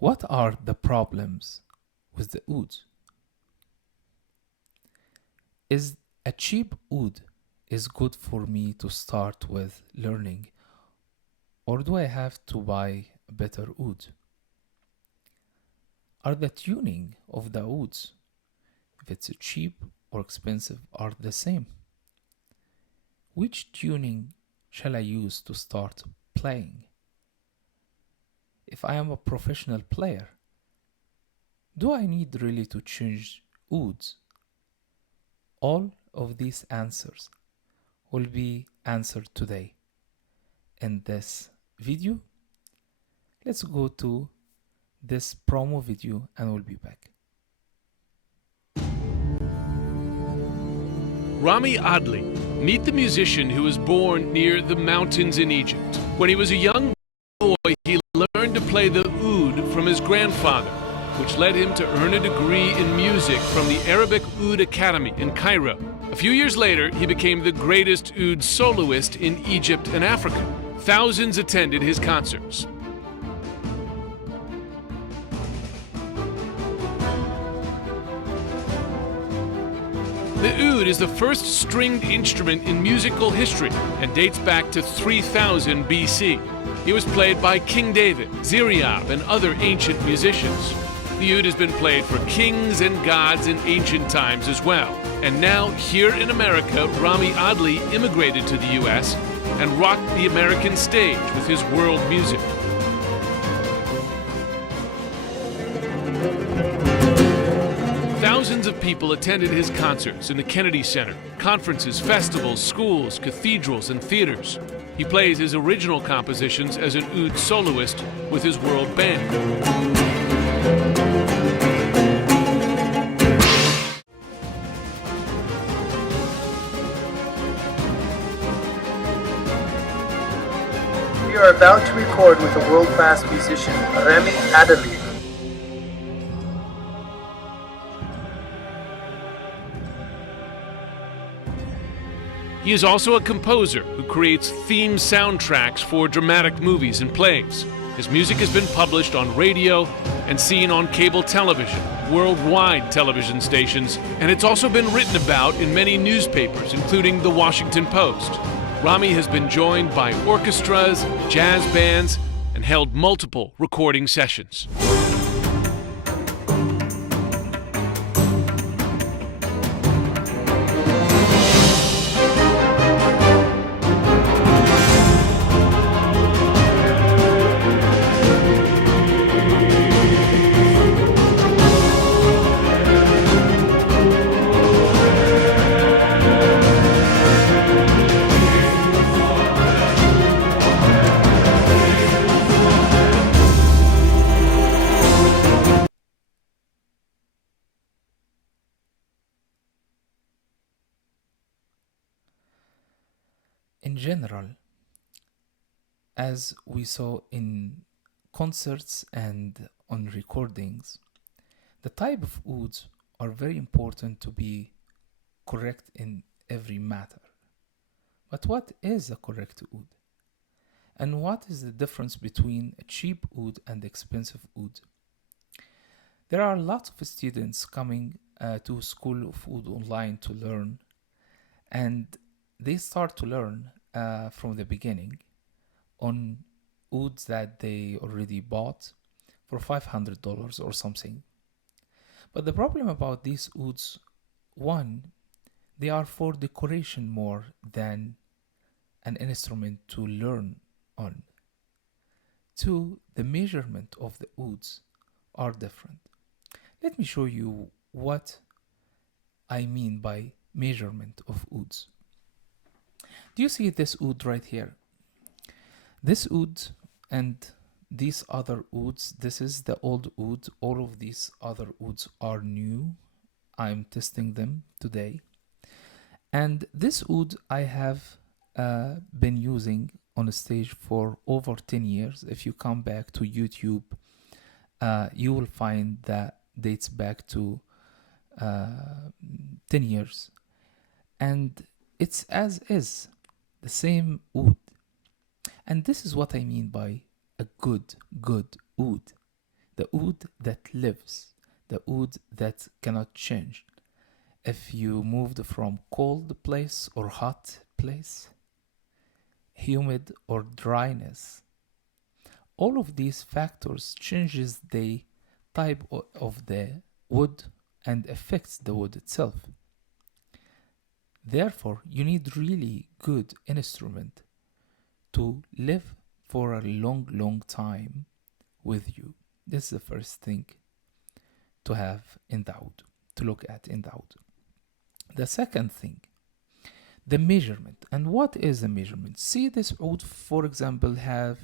What are the problems with the oud? Is a cheap oud is good for me to start with learning, or do I have to buy a better oud? Are the tuning of the ouds, if it's cheap or expensive, are the same? Which tuning shall I use to start playing? If I am a professional player, do I need really to change ouds? All of these answers will be answered today in this video. Let's go to this promo video and we'll be back. Rami Adli. Meet the musician who was born near the mountains in Egypt. When he was a young boy, he learned to play the oud from his grandfather, which led him to earn a degree in music from the Arabic Oud Academy in Cairo. A few years later, he became the greatest oud soloist in Egypt and Africa. Thousands attended his concerts. The oud is the first stringed instrument in musical history and dates back to 3000 BC. It was played by King David, Ziriab, and other ancient musicians. The oud has been played for kings and gods in ancient times as well. And now, here in America, Rami Adli immigrated to the US and rocked the American stage with his world music. Thousands of people attended his concerts in the Kennedy Center, conferences, festivals, schools, cathedrals, and theaters. He plays his original compositions as an oud soloist with his world band. We are about to record with a world-class musician, Rami Adli. He is also a composer who creates theme soundtracks for dramatic movies and plays. His music has been published on radio and seen on cable television, worldwide television stations, and it's also been written about in many newspapers, including the Washington Post. Rami has been joined by orchestras, jazz bands, and held multiple recording sessions. In general, as we saw in concerts and on recordings, the type of ouds are very important to be correct in every matter. But what is a correct oud? And what is the difference between a cheap oud and expensive oud? There are lots of students coming to School of Oud online to learn, and they start to learn from the beginning on ouds that they already bought for $500 or something. But the problem about these ouds, one, they are for decoration more than an instrument to learn on. Two, the measurement of the ouds are different. Let me show you what I mean by measurement of ouds. Do you see this oud right here? This oud and these other ouds, this is the old oud. All of these other ouds are new. I'm testing them today. And this oud I have been using on a stage for over 10 years. If you come back to YouTube, you will find that dates back to 10 years. And it's as is, the same oud. And this is what I mean by a good oud. the oud that lives, the oud that cannot change. If you moved from cold place or hot place, humid or dryness, all of these factors changes the type of the wood and affects the wood itself. Therefore, you need really good instrument to live for a long, long time with you. This is the first thing to have in the oud, to look at in the oud. The second thing, the measurement. And what is the measurement? See, this oud, for example, have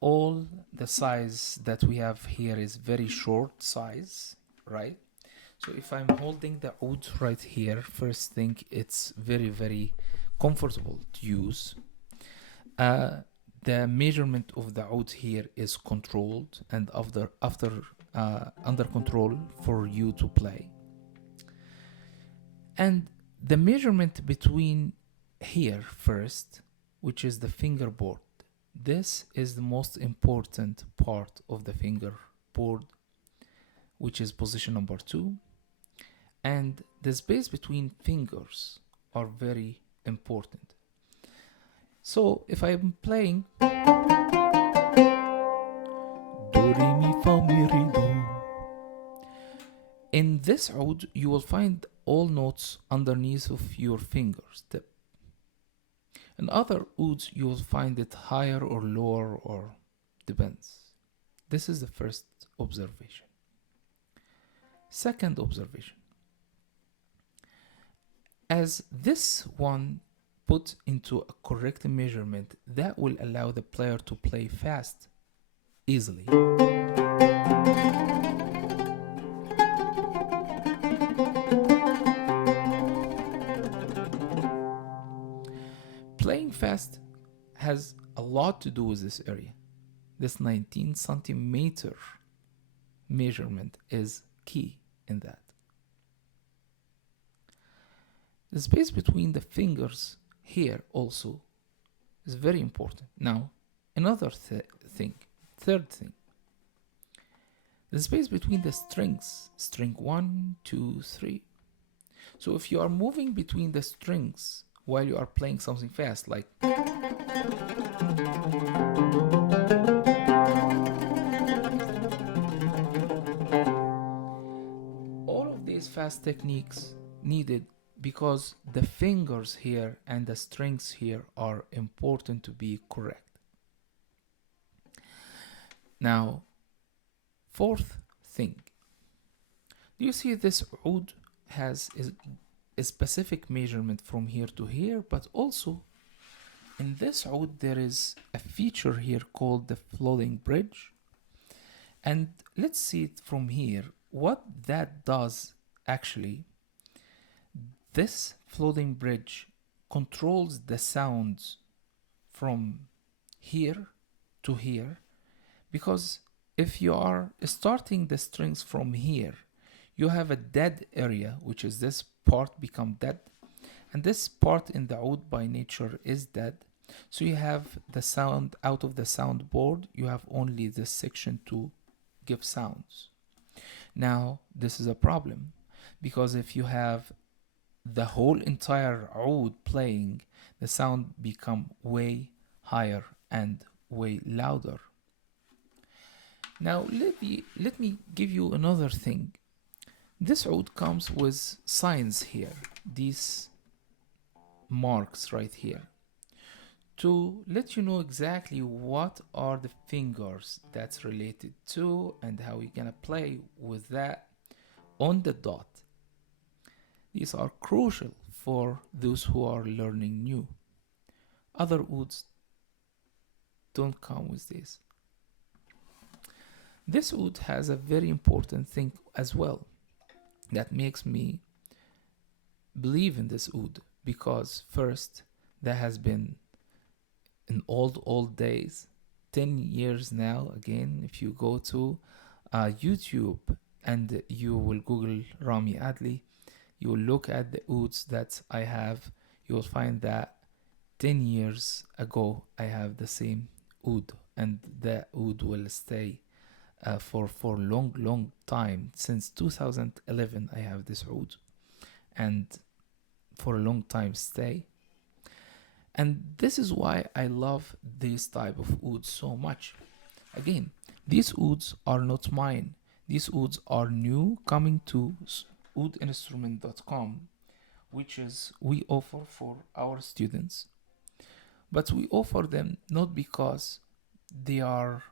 all the size that we have here is very short size, right? So if I'm holding the oud right here, first thing, it's very, very comfortable to use. The measurement of the oud here is controlled and after under control for you to play. And the measurement between here first, which is the fingerboard, this is the most important part of the fingerboard, which is position number 2. And the space between fingers are very important. So if I'm playing do, re, mi, fa, mi, re, do, in this oud you will find all notes underneath of your fingers tip. In other ouds you will find it higher or lower or depends. This is the first observation. Second observation, as this one put into a correct measurement, that will allow the player to play fast easily. Playing fast has a lot to do with this area. This 19 centimeter measurement is key in that. The space between the fingers here also is very important. Now, another third thing, the space between the strings, string 1, 2, 3. So if you are moving between the strings while you are playing something fast, like all of these fast techniques needed because the fingers here and the strings here are important to be correct. Now, fourth thing, do you see this oud has a specific measurement from here to here, but also in this oud there is a feature here called the floating bridge. And let's see it from here, what that does actually. This floating bridge controls the sounds from here to here, because if you are starting the strings from here, you have a dead area, which is this part become dead, and this part in the oud by nature is dead. So you have the sound out of the soundboard, you have only this section to give sounds. Now this is a problem, because if you have the whole entire oud playing, the sound become way higher and way louder. Now let me give you another thing. This oud comes with signs here, these marks right here, to let you know exactly what are the fingers that's related to and how you're gonna play with that on the dot. These are crucial for those who are learning new. Other ouds don't come with this. This oud has a very important thing as well that makes me believe in this oud, because first, there has been in old days, 10 years now, again, if you go to YouTube and you will Google Rami Adli, you will look at the ouds that I have, you will find that 10 years ago I have the same oud, and the oud will stay for long time. Since 2011 I have this oud, and for a long time stay. And this is why I love this type of ouds so much. Again, these ouds are not mine. These ouds are new, coming to oudinstrument.com, which is we offer for our students. But we offer them not because they are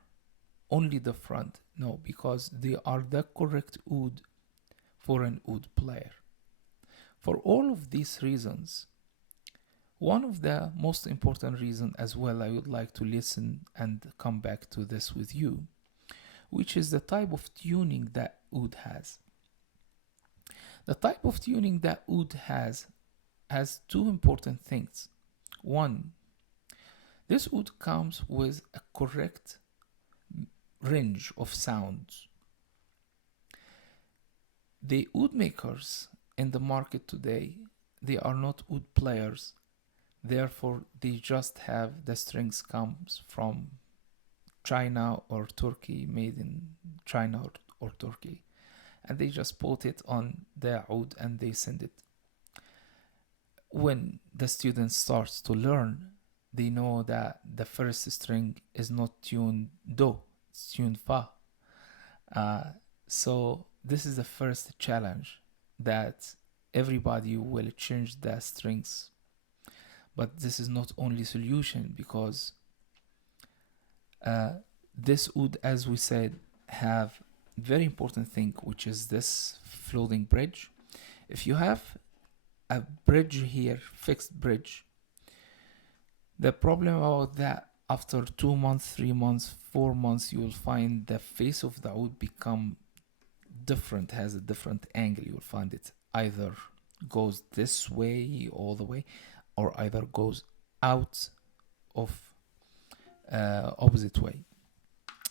only the front, no, because they are the correct oud for an oud player. For all of these reasons, one of the most important reason as well, I would like to listen and come back to this with you, which is the type of tuning that oud has. The type of tuning that oud has two important things. One, this oud comes with a correct range of sounds. The oud makers in the market today, they are not oud players, therefore they just have the strings comes from China or Turkey, made in China or Turkey, and they just put it on the oud and they send it. When the student starts to learn, they know that the first string is not tuned do, it's tuned fa. So this is the first challenge, that everybody will change the strings. But this is not only solution, because this oud, as we said, have very important thing, which is this floating bridge. If you have a bridge here, fixed bridge, the problem about that, after 2 months, 3 months, 4 months, you will find the face of the oud become different, has a different angle. You will find it either goes this way all the way, or either goes out of opposite way.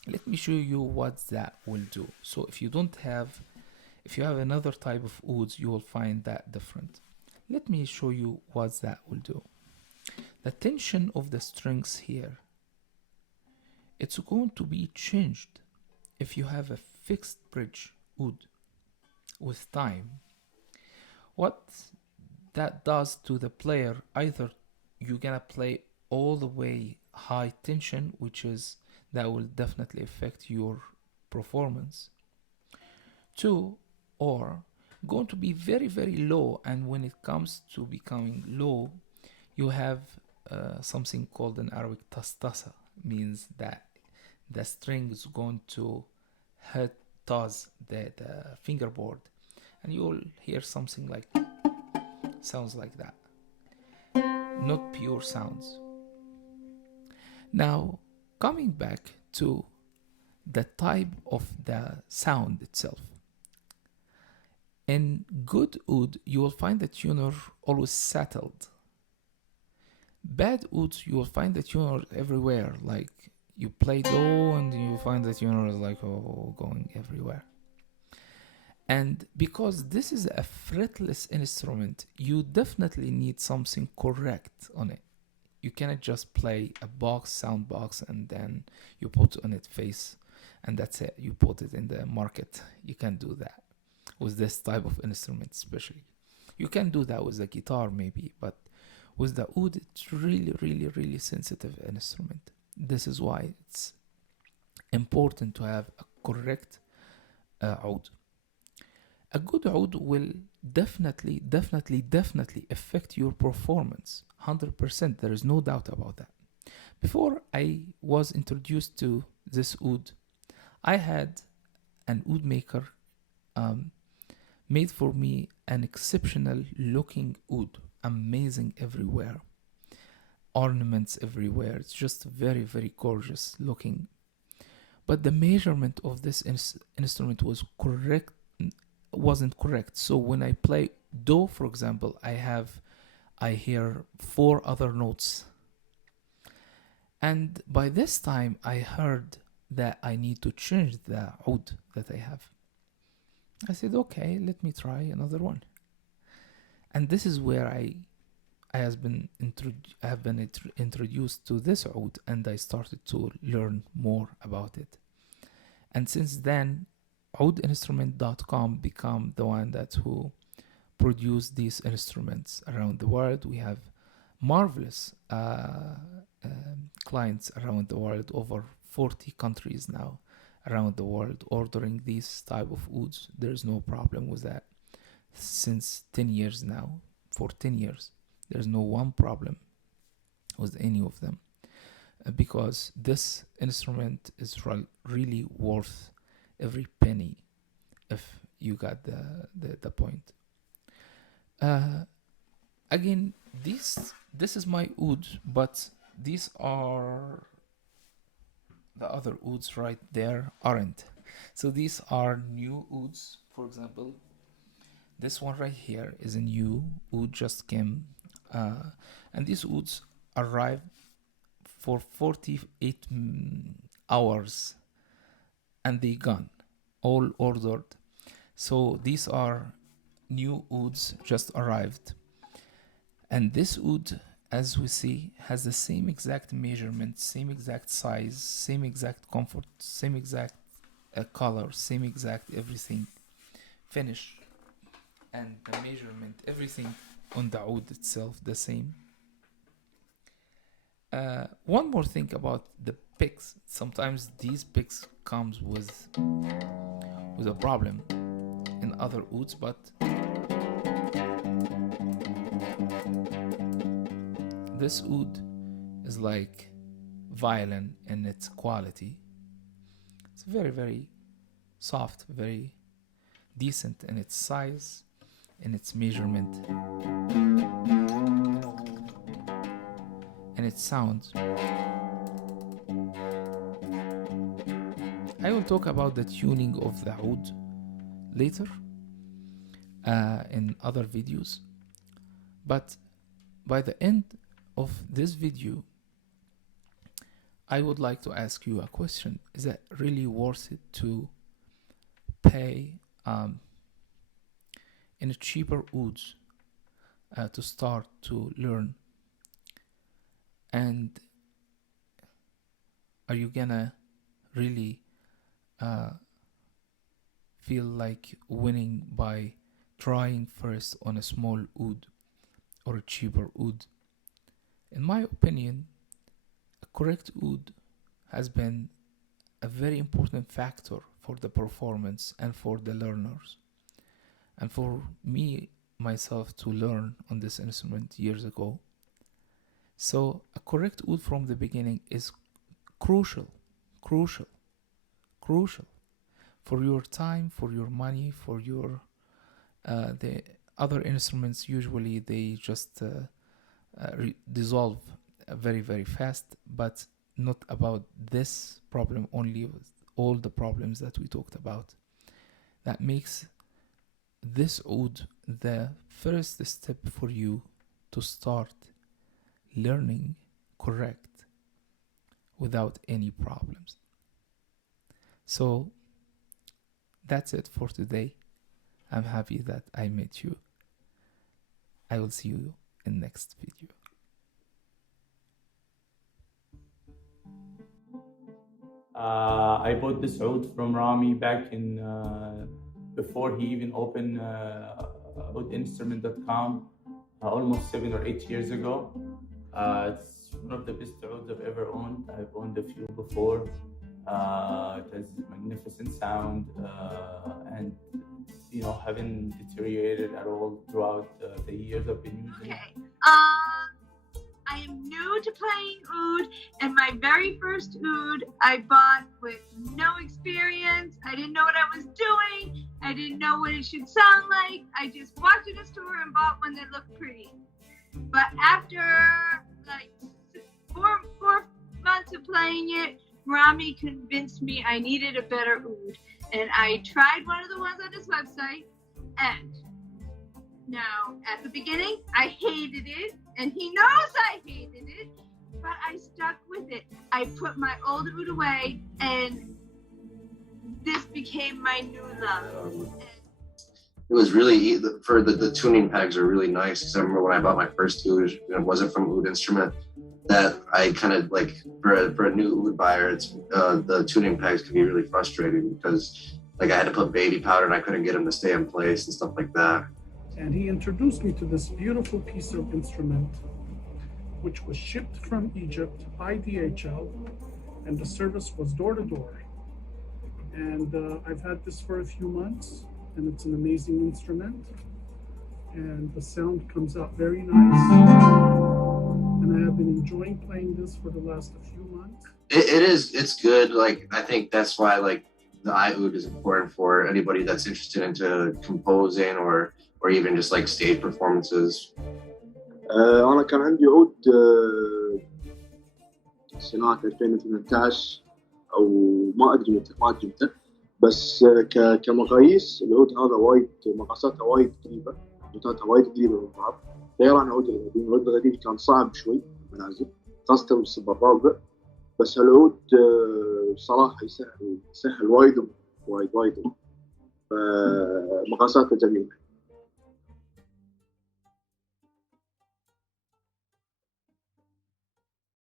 Let me show you what that will do. So if you have another type of ouds, you will find that different. Let me show you what that will do. The tension of the strings here, it's going to be changed if you have a fixed bridge oud with time. What that does to the player, either you're gonna play all the way high tension, which is that will definitely affect your performance. Two, or going to be very low, and when it comes to becoming low, you have something called in Arabic tastasa, means that the string is going to hit the fingerboard, and you'll hear something like sounds like that, not pure sounds. Now, coming back to the type of the sound itself. In good oud, you will find the tuner always settled. Bad ouds, you will find the tuner everywhere. Like you play do and you find the tuner is like going everywhere. And because this is a fretless instrument, you definitely need something correct on it. You cannot just play a box, sound box, and then you put on it face, and that's it. You put it in the market. You can't do that with this type of instrument, especially. You can do that with the guitar maybe, but with the oud, it's really sensitive instrument. This is why it's important to have a correct oud. A good oud will definitely affect your performance 100%. There is no doubt about that. Before I was introduced to this oud, I had an oud maker made for me an exceptional looking oud, amazing everywhere, ornaments everywhere. It's just very gorgeous looking. But the measurement of this instrument wasn't correct. So when I play do, for example, I hear 4 other notes. And by this time I heard that I need to change the oud that I have. I said, okay, let me try another one. And this is where I have been introduced to this oud, and I started to learn more about it. And since then, oudinstrument.com become the one that who produce these instruments around the world. We have marvelous clients around the world, over 40 countries now around the world ordering these type of ouds. There's no problem with that. Since 10 years now, for 10 years, there's no one problem with any of them, because this instrument is really worth every penny, if you got the point. Again, this is my oud, but these are the other ouds right there aren't. So these are new ouds. For example, this one right here is a new oud, just came, and these ouds arrived for 48 hours and they gone, all ordered. So these are new ouds just arrived, and this oud, as we see, has the same exact measurement, same exact size, same exact comfort, same exact color, same exact everything, finish, and the measurement, everything on the oud itself the same. One more thing about the picks. Sometimes these picks comes with a problem in other ouds, but this oud is like violin in its quality. It's very, very soft, very decent in its size, in its measurement, and its sound. I will talk about the tuning of the oud later in other videos, but by the end of this video, I would like to ask you a question. Is it really worth it to pay in a cheaper ouds to start to learn? And are you gonna really feel like winning by trying first on a small oud or a cheaper oud? In my opinion, a correct oud has been a very important factor for the performance and for the learners, and for me myself to learn on this instrument years ago. So a correct oud from the beginning is crucial for your time, for your money, for your the other instruments. Usually they just dissolve very, very fast, but not about this problem only, with all the problems that we talked about. That makes this oud the first step for you to start learning correct without any problems. So that's it for today. I'm happy that I met you. I will see you in next video. I bought this oud from Rami back in before he even opened oudinstrument.com almost 7 or 8 years ago. It's one of the best ouds I've ever owned. I've owned a few before. It has magnificent sound and haven't deteriorated at all throughout the years I've been using. Okay. I am new to playing oud, and my very first oud I bought with no experience. I didn't know what I was doing. I didn't know what it should sound like. I just walked in a store and bought one that looked pretty. But after like four months of playing it, Rami convinced me I needed a better oud. And I tried one of the ones on his website, and now at the beginning I hated it, and he knows I hated it, but I stuck with it. I put my old oud away, and this became my new love. It was really, for the tuning pegs are really nice, because I remember when I bought my first oud, it wasn't from Oud Instrument. that I kind of like for a new oud buyer, it's the tuning pegs can be really frustrating because like I had to put baby powder and I couldn't get them to stay in place and stuff like that. And he introduced me to this beautiful piece of instrument, which was shipped from Egypt by DHL, and the service was door to door. And I've had this for a few months, and it's an amazing instrument, and the sound comes out very nice. And I have been enjoying playing this for the last few months. It's good. Like I think that's why like the oud is important for anybody that's interested into composing or even just like stage performances. أنا كان عندي عود سنة 2018 أو ما أدري متى بس كمقاييس العود هذا وايد مقاساتها وايد قريبة، نوتاتها وايد قريبة من بعض غير عن العود القديم. العود القديم كان صعب شوي بالمنازل خاصة بالصب الرابع، بس العود صراحة يسهل وايد فمقاساته جميلة.